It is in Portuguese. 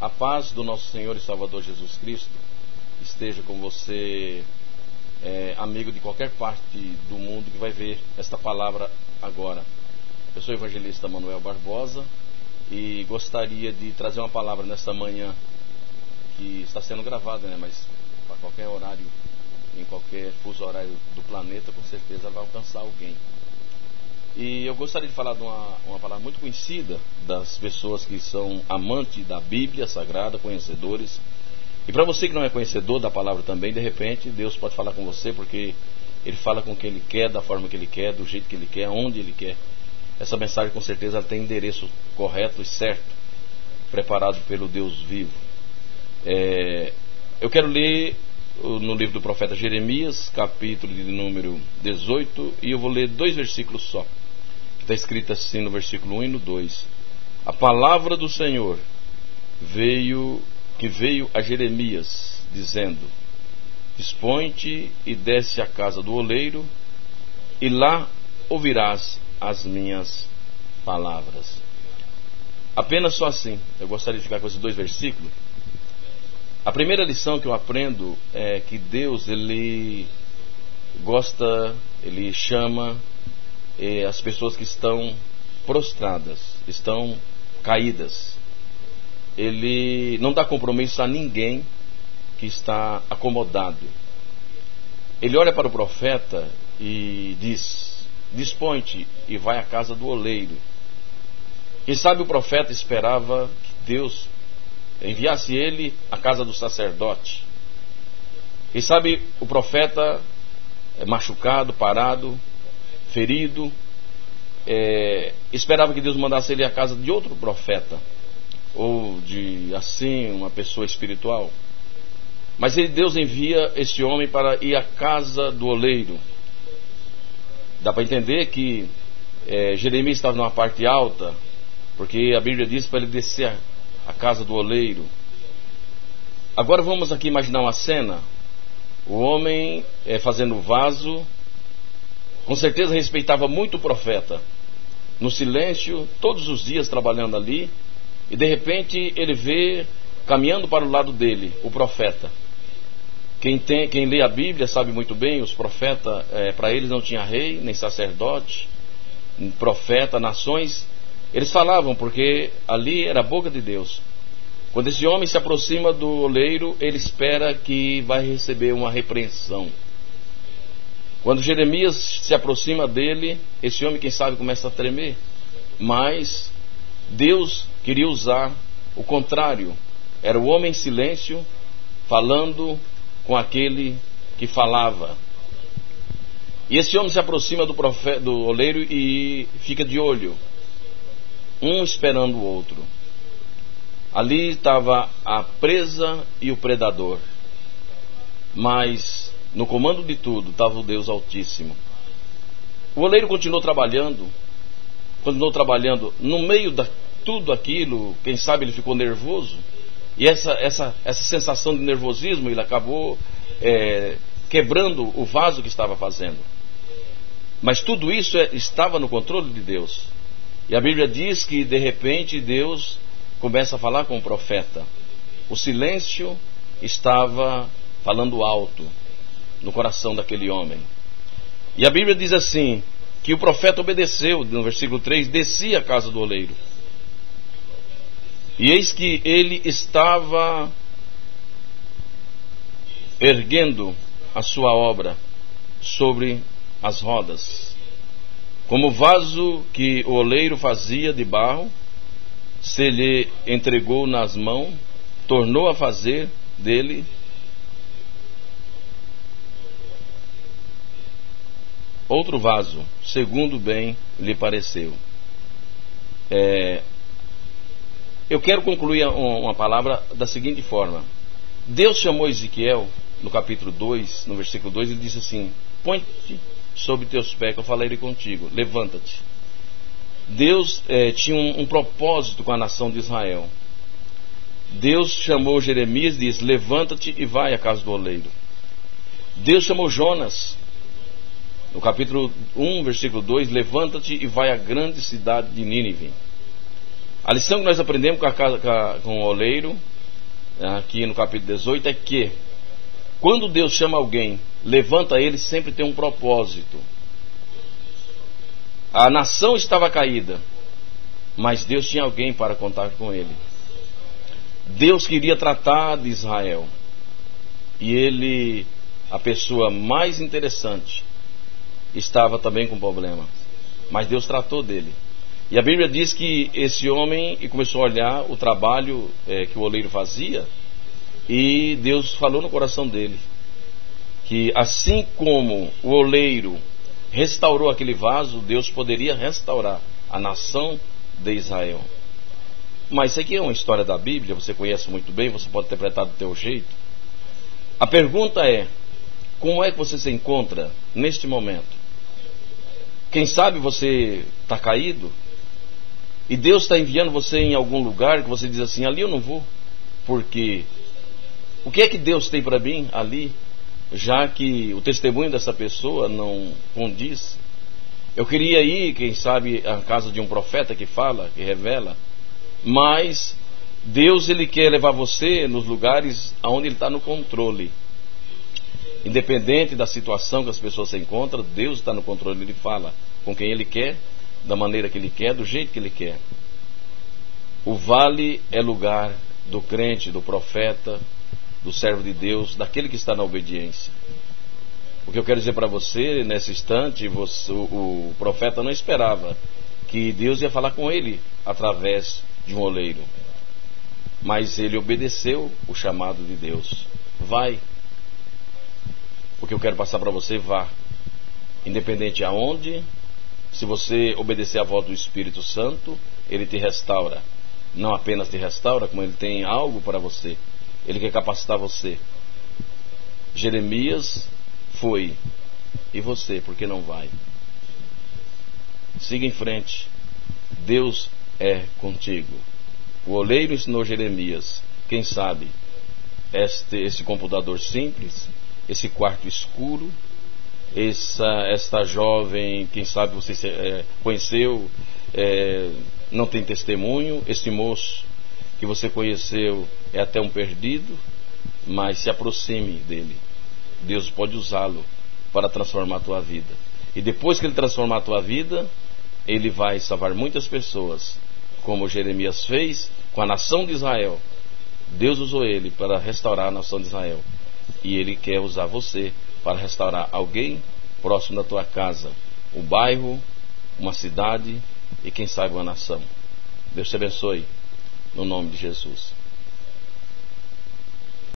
A paz do nosso Senhor e Salvador Jesus Cristo esteja com você, amigo de qualquer parte do mundo que vai ver esta palavra agora. Eu sou o evangelista Manuel Barbosa e gostaria de trazer uma palavra nesta manhã que está sendo gravada, mas para qualquer horário, em qualquer fuso horário do planeta, com certeza vai alcançar alguém. E eu gostaria de falar de uma palavra muito conhecida das pessoas que são amantes da Bíblia Sagrada, conhecedores. E para você que não é conhecedor da palavra também, de repente Deus pode falar com você, porque Ele fala com quem Ele quer, da forma que Ele quer, do jeito que Ele quer, onde Ele quer. Essa mensagem com certeza ela tem endereço correto e certo, preparado pelo Deus vivo. Eu quero ler no livro do profeta Jeremias, capítulo de número 18, e eu vou ler 2 versículos só. Está escrito assim no versículo 1 e no 2: A palavra do Senhor veio a Jeremias, dizendo: Dispõe-te e desce à casa do oleiro, e lá ouvirás as minhas palavras. Apenas só assim. Eu gostaria de ficar com esses 2 versículos. A primeira lição que eu aprendo é que Deus, Ele gosta, Ele chama as pessoas que estão prostradas, estão caídas. Ele não dá compromisso a ninguém que está acomodado. Ele olha para o profeta e diz: Dispõe-te e vai à casa do oleiro. Quem sabe o profeta esperava que Deus enviasse ele à casa do sacerdote. Quem sabe o profeta machucado, parado, ferido, esperava que Deus mandasse ele à casa de outro profeta, ou de assim uma pessoa espiritual. Mas Deus envia esse homem para ir à casa do oleiro. Dá para entender que Jeremias estava numa parte alta, porque a Bíblia diz para ele descer a casa do oleiro. Agora vamos aqui imaginar uma cena. O homem fazendo o vaso, com certeza respeitava muito o profeta, no silêncio, todos os dias trabalhando ali, e de repente ele vê caminhando para o lado dele o profeta. Quem lê a Bíblia sabe muito bem, os profetas, para eles não tinha rei, nem sacerdote, profeta, nações. Eles falavam porque ali era a boca de Deus. Quando esse homem se aproxima do oleiro, ele espera que vai receber uma repreensão. Quando Jeremias se aproxima dele, esse homem, quem sabe, começa a tremer. Mas Deus queria usar o contrário. Era o homem em silêncio, falando com aquele que falava. E esse homem se aproxima do oleiro e fica de olho, um esperando o outro. Ali estava a presa e o predador, mas no comando de tudo estava o Deus Altíssimo. O oleiro continuou trabalhando no meio de tudo aquilo. Quem sabe ele ficou nervoso, e essa sensação de nervosismo, ele acabou quebrando o vaso que estava fazendo. Mas tudo isso estava no controle de Deus. E a Bíblia diz que de repente Deus começa a falar com o profeta. O silêncio estava falando alto no coração daquele homem. E a Bíblia diz assim, que o profeta obedeceu. No versículo 3, descia à casa do oleiro. E eis que ele estava erguendo a sua obra sobre as rodas, como o vaso que o oleiro fazia de barro, se lhe entregou nas mãos, tornou a fazer dele outro vaso, segundo bem lhe pareceu. Eu quero concluir uma palavra da seguinte forma. Deus chamou Ezequiel, no capítulo 2, no versículo 2, ele disse assim: Põe-te sobre teus pés, que eu falarei contigo, levanta-te. Deus tinha um propósito com a nação de Israel. Deus chamou Jeremias e disse: levanta-te e vai à casa do oleiro. Deus chamou Jonas, no capítulo 1, versículo 2: levanta-te e vai à grande cidade de Nínive. A lição que nós aprendemos com o oleiro aqui no capítulo 18 é que quando Deus chama alguém, levanta ele, sempre tem um propósito. A nação estava caída, mas Deus tinha alguém para contar com ele. Deus queria tratar de Israel, e ele, a pessoa mais interessante, estava também com problema, mas Deus tratou dele. E a Bíblia diz que esse homem começou a olhar o trabalho que o oleiro fazia, e Deus falou no coração dele que assim como o oleiro restaurou aquele vaso, Deus poderia restaurar a nação de Israel. Mas isso aqui é uma história da Bíblia, você conhece muito bem, você pode interpretar do teu jeito. A pergunta é: como é que você se encontra neste momento? Quem sabe você está caído e Deus está enviando você em algum lugar que você diz assim: ali eu não vou, porque o que é que Deus tem para mim ali, já que o testemunho dessa pessoa não condiz? Eu queria ir, quem sabe, à casa de um profeta que fala, que revela, mas Deus, ele quer levar você nos lugares onde ele está no controle. Independente da situação que as pessoas se encontram, Deus está no controle. Ele fala com quem ele quer, da maneira que ele quer, do jeito que ele quer. O vale é lugar do crente, do profeta, do servo de Deus, daquele que está na obediência. O que eu quero dizer para você, nesse instante, o profeta não esperava que Deus ia falar com ele através de um oleiro, mas ele obedeceu o chamado de Deus. Vai. O que eu quero passar para você: vá. Independente aonde, se você obedecer à voz do Espírito Santo, ele te restaura. Não apenas te restaura, como ele tem algo para você. Ele quer capacitar você. Jeremias foi. E você, por que não vai? Siga em frente. Deus é contigo. O oleiro ensinou Jeremias. Quem sabe esse computador simples, esse quarto escuro, esta jovem, quem sabe você conheceu, não tem testemunho. Este moço que você conheceu é até um perdido, mas se aproxime dele. Deus pode usá-lo para transformar a tua vida. E depois que ele transformar a tua vida, ele vai salvar muitas pessoas, como Jeremias fez com a nação de Israel. Deus usou ele para restaurar a nação de Israel, e ele quer usar você para restaurar alguém próximo da tua casa, um bairro, uma cidade e quem sabe uma nação. Deus te abençoe, no nome de Jesus.